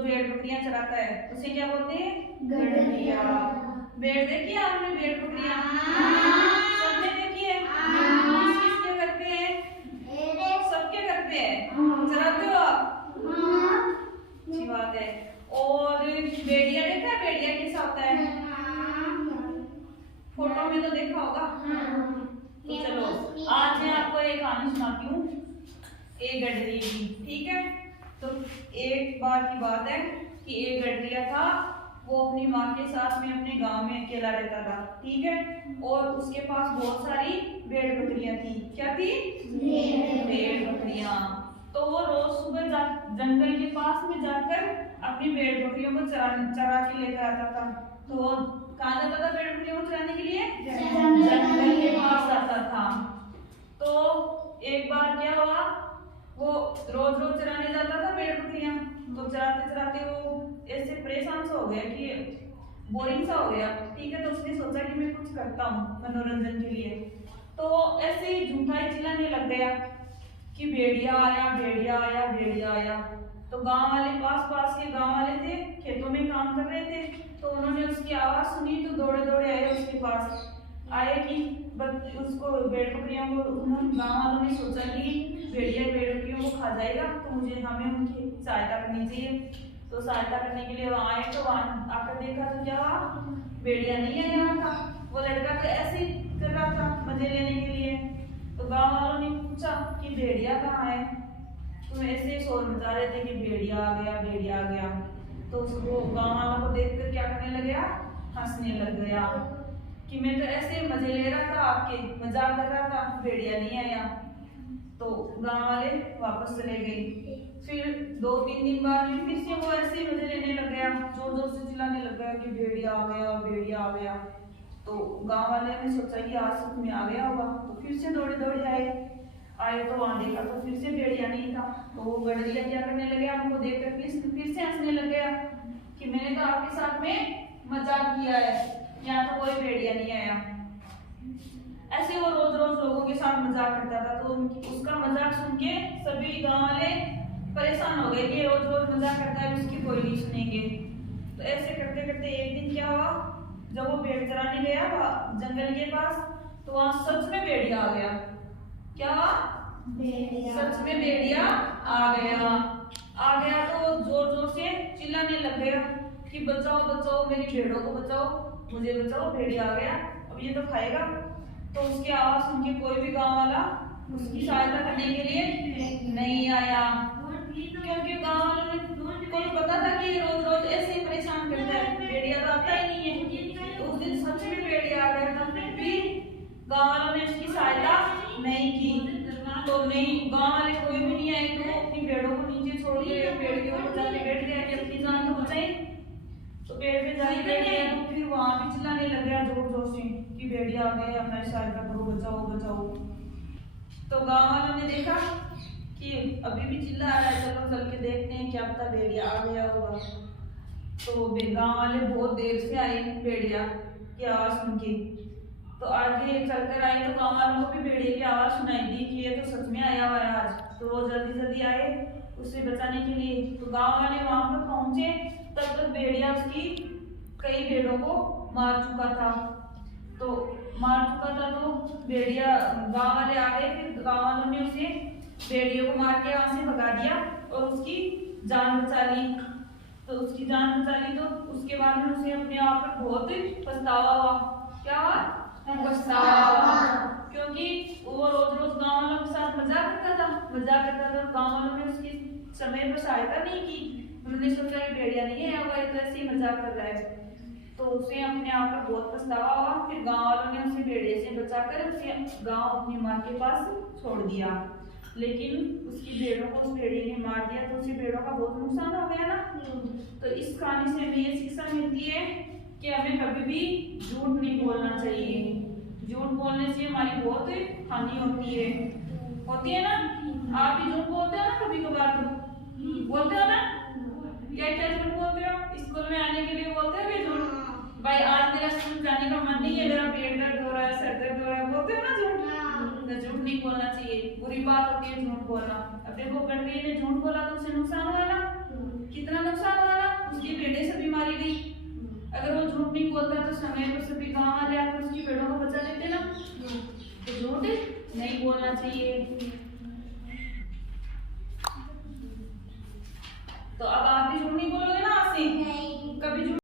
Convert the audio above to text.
जो भेड़ बकरियां चराता है उसे क्या बोलते हैं? गड़रिया। भेड़ देखी है आपने? भेड़ बकरियां सबने देखी है? किस किस क्या करते हैं? सब क्या करते हैं? चराते हो आप? अच्छी बात है। और भेड़िया देखा है? भेड़िया कैसा होता है? फोटो में तो देखा होगा। तो चलो आज मैं आपको एक कहानी सुनाती हूँ, एक गडरिए की। ठीक है, तो एक बार की बात है कि एक गडरिया था, वो अपनी माँ के साथ में अपने गांव में अकेला रहता था। ठीक है, और उसके पास बहुत सारी भेड़ बकरियां थी। क्या थी? भेड़ बकरियां। तो वो रोज सुबह जंगल के पास में जाकर अपनी भेड़ बकरियों को चरा के लेकर आता था। तो कहाँ जाता था भेड़ बकरियों को चराने के लिए? जंगल के पास जाता था। तो एक बार क्या हुआ, वो रोज रोज चराने जाता था भेड़ बकरियां। तो चराते चराते वो ऐसे परेशान सा हो गया कि बोरिंग सा हो गया। ठीक है, तो उसने सोचा कि मैं कुछ करता हूँ मनोरंजन के लिए। तो ऐसे ही झूठा ही चिल्लाने लग गया कि भेड़िया आया, भेड़िया आया, भेड़िया आया। तो गांव वाले, पास के गांव वाले थे, खेतों में काम कर रहे थे। तो उन्होंने उसकी आवाज सुनी तो दौड़े दौड़े आए उसके पास। आए कि उसको भेड़ बकरियों को, उन्होंने गांव वालों ने सोचा कि भेड़िया भेड़ बकरियों को खा जाएगा, तो हमें उनकी सहायता करनी चाहिए। तो सहायता करने के लिए वहां आए। तो वहां आकर देखा तो क्या हुआ, भेड़िया नहीं आया था। वो लड़का तो ऐसे ही कर रहा था मजे लेने के लिए। तो गांव वालों ने पूछा कि भेड़िया कहाँ है? तुम ऐसे शोर मचा रहे थे कि भेड़िया आ गया, भेड़िया आ गया। तो उसको गांव वालों को देखकर क्या करने लग गया, हंसने लग गया कि मैं तो ऐसे मजे ले रहा था, आपके मजाक कर रहा था, भेड़िया नहीं आया। तो गांव वाले वापस चले गए। फिर 2-3 दिन बाद फिर से वो ऐसे ही मजे लेने लग गया, जोर जोर से चिल्लाने लग गया कि भेड़िया आ गया, भेड़िया आ गया। तो गांव वाले ने सोचा कि आज सच में आ गया होगा। तो फिर से दौड़े दौड़े आए तो वहां देखा तो फिर से भेड़िया नहीं था। तो वो गडरिया क्या करने लगे, हमको देखकर फिर से हंसने लग गया कि मैंने तो आपके साथ में मजाक किया है, यहाँ तो कोई भेड़िया नहीं आया। ऐसे वो रोज रोज लोगों के साथ मजाक करता था। तो उसका मजाक सुन के सभी गांव वाले परेशान हो गए कि रोज रोज मजाक करता है, उसकी कोई नहीं सुनेंगे। तो ऐसे करते करते एक दिन क्या हुआ, जब वो भेड़ चराने गया जंगल के पास, तो वहां सच में भेड़िया आ गया। क्या हुआ? सच में भेड़िया आ गया। तो जोर जोर से चिल्लाने लग गया कि बचाओ बचाओ, मेरी भेड़ों को बचाओ, मुझे बचाओ, भेड़िया आ गया, अब ये तो खाएगा। तो उसकी आवाज सुन के कोई भी गांव वाला उसकी सहायता करने के लिए नहीं आया, क्योंकि गांव वालों को पता था कि रोज रोज ऐसे ही परेशान करता है, भेड़िया तो आता ही नहीं है। तो उस दिन सच में भेड़िया आ गया था, फिर भी गांव वालों ने उसकी सहायता नहीं की। तो नहीं, गांव वाले कोई भी नहीं आए। तो अपनी भेड़ों को नीचे छोड़ के पेड़ के ऊपर जाके बैठ गया कि अपनी जान तो बचाए। तो पेड़ पे जाके बैठ गया। तो फिर वहां भी चिल्लाने लग गया जोर जोर से कि भेड़िया आ गया, हमारी सहायता करो, बचाओ बचाओ। तो गांव वालों ने देखा कि अभी भी चिल्ला रहा है, चलो चल के देखते हैं, क्या पता भेड़िया आ गया होगा। तो गांव वाले बहुत देर से आए भेड़िया की आवाज सुन के। तो आगे चलकर आए तो गांव वालों को भी भेड़िया की आवाज सुनाई दी कि ये तो सच में आया हुआ है आज। तो वो जल्दी जल्दी आए उसे बचाने के लिए। तो गांव वाले वहां पर पहुंचे, तब तक भेड़िया उसकी कई भेड़ों को मार चुका था। तो भेड़िया, गांव वाले आ गए। फिर गांव वालों ने उसे, भेड़ियों को मार के वहां से भगा दिया और उसकी जान बचा ली। तो उसकी जान बचा ली। तो उसके बाद में उसे अपने आप पर बहुत पछतावा हुआ। क्या हुआ? पछतावा, क्योंकि वो रोज रोज गांव वालों के साथ मजाक करता था। गांव वालों ने उसकी समय पर सहायता नहीं की। उन्होंने सोचा कि भेड़िया नहीं है, वो तो ऐसे ही मजाक कर रहा है। तो उसे अपने आप पर बहुत पछतावा हुआ। फिर गांव वालों ने उसे भेड़िए से बचाकर उसे गांव अपनी माँ के पास छोड़ दिया। लेकिन उसकी भेड़ों को उस भेड़िए ने मार दिया, तो उसे भेड़ों का बहुत नुकसान हो गया ना। तो इस कहानी से हमें ये शिक्षा मिलती है कि हमें कभी भी झूठ नहीं बोलना चाहिए। झूठ बोलने से हमारी बहुत हानि होती है ना। आप भी झूठ बोलते हो ना कभी कभार, तो बोलते हो ना? क्या क्या झूठ बोलते हो? स्कूल में आने के लिए बोलते हो कि झूठ, भाई आज मेरा स्कूल जाने का मन नहीं है, मेरा पेट दर्द हो रहा है, सर दर्द हो रहा है, बोलते हो ना झूठ? तो झूठ नहीं बोलना चाहिए, बुरी बात होती है झूठ बोलना। अब देखो गडरिये ने झूठ बोला तो उसे नुकसान हुआ ना। कितना नुकसान हुआ? बोलता तो समय पर सभी गांव वाले आकर उसकी भेड़ों को बचा लेते ना। तो झूठ नहीं बोलना चाहिए। तो अब